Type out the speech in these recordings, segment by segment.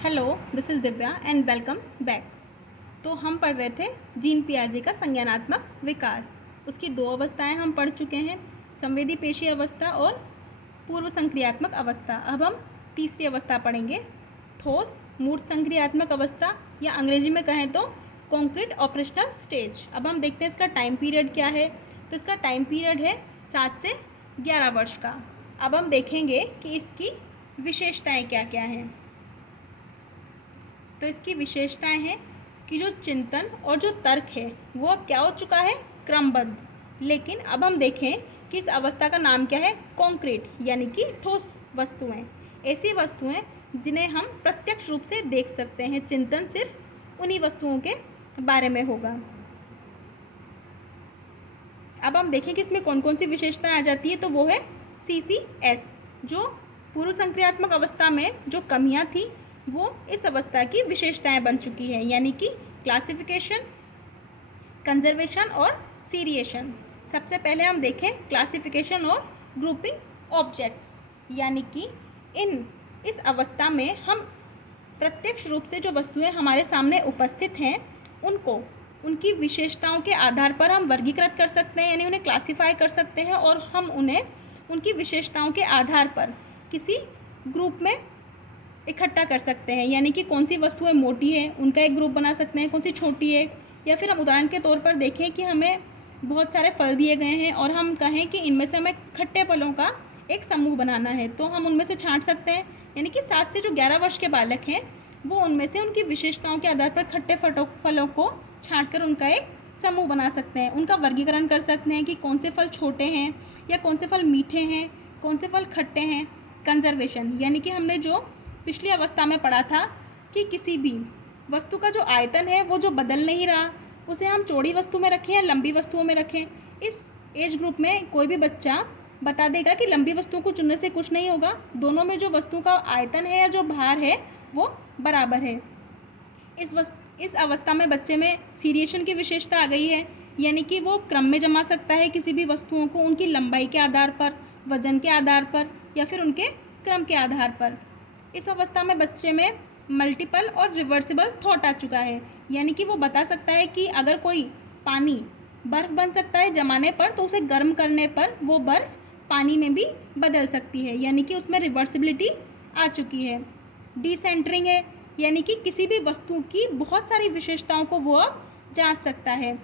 Hello, this is Divya and welcome back. तो हम पढ़ रहे थे जीन पियाजे का संज्ञानात्मक विकास। उसकी दो अवस्थाएं हम पढ़ चुके हैं, संवेदी पेशी अवस्था और पूर्व संक्रियात्मक अवस्था। अब हम तीसरी अवस्था पढ़ेंगे, ठोस मूर्त संक्रियात्मक अवस्था, या अंग्रेजी में कहें तो कॉन्क्रीट ऑपरेशनल स्टेज। अब हम देखते हैं इसका टाइम पीरियड क्या है। तो इसका टाइम पीरियड है 7 से 11 वर्ष का। अब हम देखेंगे कि इसकी विशेषताएं क्या क्या हैं। तो इसकी विशेषताएं हैं कि जो चिंतन और जो तर्क है वो अब क्या हो चुका है, क्रमबद्ध। लेकिन अब हम देखें कि इस अवस्था का नाम क्या है, कॉन्क्रीट, यानी कि ठोस वस्तुएं। ऐसी वस्तुएं जिन्हें हम प्रत्यक्ष रूप से देख सकते हैं। चिंतन सिर्फ उन्हीं वस्तुओं के बारे में होगा। अब हम देखें कि इसमें कौन कौन सी विशेषताएं आ जाती है। तो वो है CCS, जो पूर्व संक्रियात्मक अवस्था में जो कमियां थी वो इस अवस्था की विशेषताएं बन चुकी है, यानी कि क्लासिफिकेशन, कंजर्वेशन और सीरिएशन। सबसे पहले हम देखें क्लासिफिकेशन और ग्रुपिंग ऑब्जेक्ट्स, यानी कि इस अवस्था में हम प्रत्यक्ष रूप से जो वस्तुएं हमारे सामने उपस्थित हैं उनको उनकी विशेषताओं के आधार पर हम वर्गीकृत कर सकते हैं, यानी उन्हें क्लासीफाई कर सकते हैं, और हम उन्हें उनकी विशेषताओं के आधार पर किसी ग्रुप में इकट्ठा कर सकते हैं। यानी कि कौन सी वस्तुएं मोटी है उनका एक ग्रुप बना सकते हैं, कौन सी छोटी है। या फिर हम उदाहरण के तौर पर देखें कि हमें बहुत सारे फल दिए गए हैं और हम कहें कि इनमें से हमें खट्टे फलों का एक समूह बनाना है, तो हम उनमें से छांट सकते हैं। यानी कि 7 से जो 11 वर्ष के बालक हैं वो उनमें से उनकी विशेषताओं के आधार पर खट्टे फलों को छांट कर उनका एक समूह बना सकते हैं। उनका वर्गीकरण कर सकते हैं कि कौन से फल छोटे हैं या कौन से फल मीठे हैं, कौन से फल खट्टे हैं। कंजर्वेशन, यानी कि हमने जो पिछली अवस्था में पढ़ा था कि किसी भी वस्तु का जो आयतन है वो जो बदल नहीं रहा, उसे हम चौड़ी वस्तु में रखें या लंबी वस्तुओं में रखें। इस एज ग्रुप में कोई भी बच्चा बता देगा कि लंबी वस्तुओं को चुनने से कुछ नहीं होगा, दोनों में जो वस्तु का आयतन है या जो भार है वो बराबर है। इस अवस्था में बच्चे में सीरिएशन की विशेषता आ गई है, यानी कि वो क्रम में जमा सकता है किसी भी वस्तुओं को उनकी लंबाई के आधार पर, वजन के आधार पर या फिर उनके क्रम के आधार पर। इस अवस्था में बच्चे में मल्टीपल और रिवर्सिबल थॉट आ चुका है, यानी कि वो बता सकता है कि अगर कोई पानी बर्फ़ बन सकता है जमाने पर, तो उसे गर्म करने पर वो बर्फ़ पानी में भी बदल सकती है, यानी कि उसमें रिवर्सिबिलिटी आ चुकी है। डिसेंटरिंग है, यानी कि किसी भी वस्तु की बहुत सारी विशेषताओं को वो अब जांच सकता है।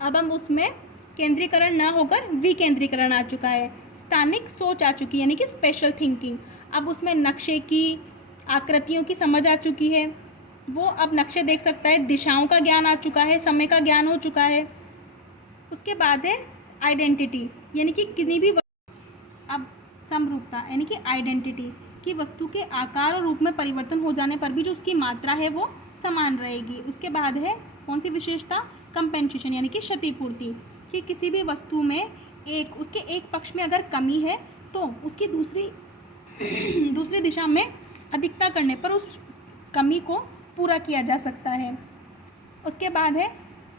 अब हम उसमें केंद्रीकरण ना होकर विकेंद्रीकरण आ चुका है। स्थानिक सोच आ चुकी है, यानी कि स्पेशल थिंकिंग। अब उसमें नक्शे की, आकृतियों की समझ आ चुकी है, वो अब नक्शे देख सकता है। दिशाओं का ज्ञान आ चुका है, समय का ज्ञान हो चुका है। उसके बाद है आइडेंटिटी, यानी कि किसी भी अब समरूपता, यानी कि आइडेंटिटी कि वस्तु के आकार और रूप में परिवर्तन हो जाने पर भी जो उसकी मात्रा है वो समान रहेगी। उसके बाद है कौन सी विशेषता, कंपेंसेशन, यानी कि क्षतिपूर्ति, कि किसी भी वस्तु में उसके एक पक्ष में अगर कमी है तो उसकी दूसरी दिशा में अधिकता करने पर उस कमी को पूरा किया जा सकता है। उसके बाद है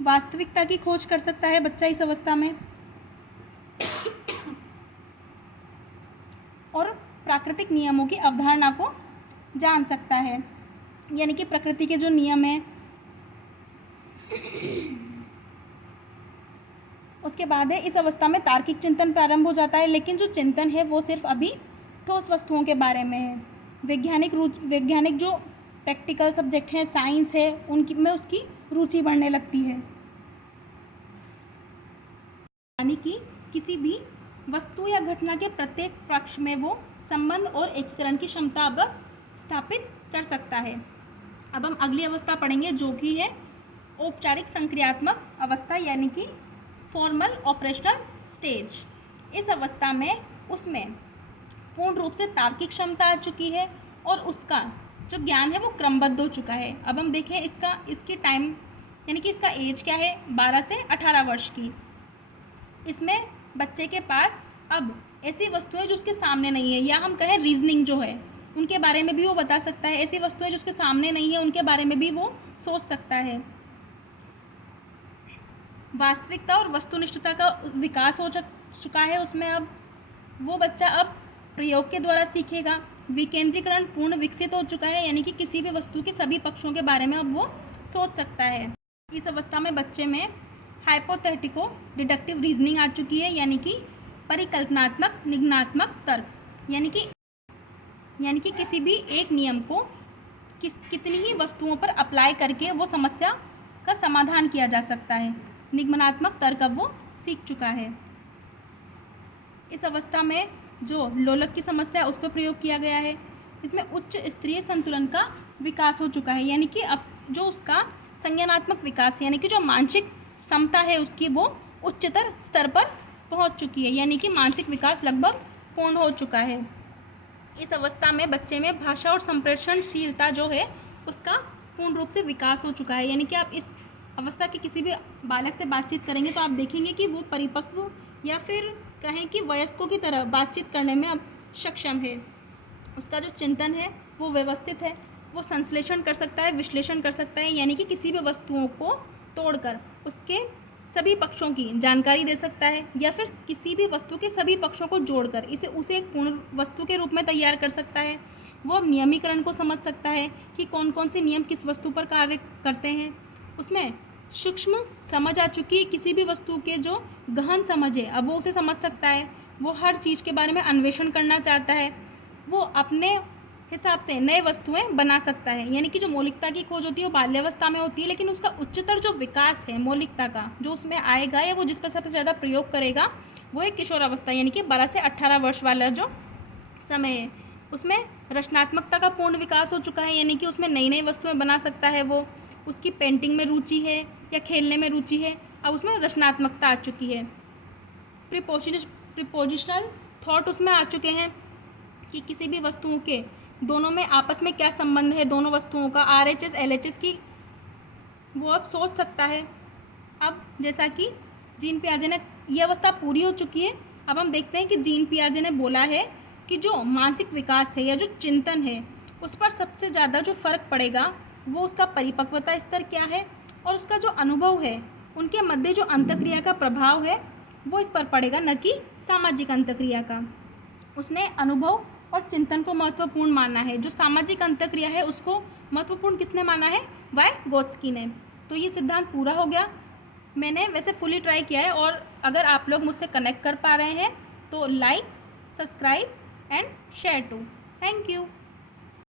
वास्तविकता की खोज कर सकता है बच्चा इस अवस्था में, और प्राकृतिक नियमों की अवधारणा को जान सकता है, यानी कि प्रकृति के जो नियम हैं। उसके बाद है इस अवस्था में तार्किक चिंतन प्रारंभ हो जाता है, लेकिन जो चिंतन है वो सिर्फ अभी ठोस वस्तुओं के बारे में है। वैज्ञानिक जो प्रैक्टिकल सब्जेक्ट हैं, साइंस है, उनकी में उसकी रुचि बढ़ने लगती है, यानी कि किसी भी वस्तु या घटना के प्रत्येक पक्ष में वो संबंध और एकीकरण की क्षमता अब स्थापित कर सकता है। अब हम अगली अवस्था पढ़ेंगे जो कि है औपचारिक संक्रियात्मक अवस्था, यानी कि फॉर्मल ऑपरेशनल स्टेज। इस अवस्था में उसमें पूर्ण रूप से तार्किक क्षमता आ चुकी है और उसका जो ज्ञान है वो क्रमबद्ध हो चुका है। अब हम देखें इसकी टाइम, यानी कि इसका एज क्या है, 12 से 18 वर्ष की। इसमें बच्चे के पास अब ऐसी वस्तुएं जो उसके सामने नहीं है, या हम कहें रीजनिंग जो है उनके बारे में भी वो बता सकता है। ऐसी वस्तुएं जो उसके सामने नहीं है उनके बारे में भी वो सोच सकता है। वास्तविकता और वस्तुनिष्ठता का विकास हो चुका है उसमें। अब वो बच्चा अब प्रयोग के द्वारा सीखेगा, विकेंद्रीकरण पूर्ण विकसित हो चुका है, यानी कि किसी भी वस्तु के सभी पक्षों के बारे में अब वो सोच सकता है। इस अवस्था में बच्चे में हाइपोथेटिको डिडक्टिव रीजनिंग आ चुकी है, यानी कि परिकल्पनात्मक निगमनात्मक तर्क, यानी कि किसी भी एक नियम को कितनी ही वस्तुओं पर अप्लाई करके वो समस्या का समाधान किया जा सकता है। निगमनात्मक तर्क अब वो सीख चुका है। इस अवस्था में जो लोलक की समस्या उस पर प्रयोग किया गया है, इसमें उच्च स्तरीय संतुलन का विकास हो चुका है, यानी कि अब जो उसका संज्ञानात्मक विकास यानी कि जो मानसिक क्षमता है उसकी वो उच्चतर स्तर पर पहुंच चुकी है, यानी कि मानसिक विकास लगभग पूर्ण हो चुका है। इस अवस्था में बच्चे में भाषा और संप्रेषणशीलता जो है उसका पूर्ण रूप से विकास हो चुका है, यानी कि आप इस अवस्था के किसी भी बालक से बातचीत करेंगे तो आप देखेंगे कि वो परिपक्व या फिर कहें कि वयस्कों की तरह बातचीत करने में अब सक्षम है। उसका जो चिंतन है वो व्यवस्थित है, वो संश्लेषण कर सकता है, विश्लेषण कर सकता है, यानी कि किसी भी वस्तुओं को तोड़कर उसके सभी पक्षों की जानकारी दे सकता है, या फिर किसी भी वस्तु के सभी पक्षों को जोड़कर उसे एक पूर्ण वस्तु के रूप में तैयार कर सकता है। वो अब नियमीकरण को समझ सकता है कि कौन कौन से नियम किस वस्तु पर कार्य करते हैं। उसमें सूक्ष्म समझ आ चुकी है, किसी भी वस्तु के जो गहन समझ है अब वो उसे समझ सकता है। वो हर चीज़ के बारे में अन्वेषण करना चाहता है, वो अपने हिसाब से नए वस्तुएं बना सकता है, यानी कि जो मौलिकता की खोज होती है वो बाल्यावस्था में होती है, लेकिन उसका उच्चतर जो विकास है मौलिकता का जो उसमें आएगा या वो जिस पर सबसे ज़्यादा प्रयोग करेगा वो है किशोरावस्था, यानी कि 12 से 18 वर्ष वाला जो समय है। उसमें रचनात्मकता का पूर्ण विकास हो चुका है, यानी कि उसमें नई नई वस्तुएं बना सकता है। वो उसकी पेंटिंग में रुचि है या खेलने में रुचि है, अब उसमें रचनात्मकता आ चुकी है। प्रीपोजिशनल थॉट उसमें आ चुके हैं कि किसी भी वस्तुओं के दोनों में आपस में क्या संबंध है, दोनों वस्तुओं का RHS LHS की वो अब सोच सकता है। अब जैसा कि जीन पियाजे ने ये अवस्था पूरी हो चुकी है, अब हम देखते हैं कि जीन पियाजे ने बोला है कि जो मानसिक विकास है या जो चिंतन है उस पर सबसे ज़्यादा जो फ़र्क पड़ेगा वो उसका परिपक्वता स्तर क्या है और उसका जो अनुभव है, उनके मध्य जो अंतःक्रिया का प्रभाव है वो इस पर पड़ेगा, न कि सामाजिक अंतःक्रिया का। उसने अनुभव और चिंतन को महत्वपूर्ण माना है, जो सामाजिक अंतःक्रिया है उसको महत्वपूर्ण किसने माना है, वाइगोत्स्की ने। तो ये सिद्धांत पूरा हो गया। मैंने वैसे फुली ट्राई किया है, और अगर आप लोग मुझसे कनेक्ट कर पा रहे हैं तो like, subscribe and share too. Thank you.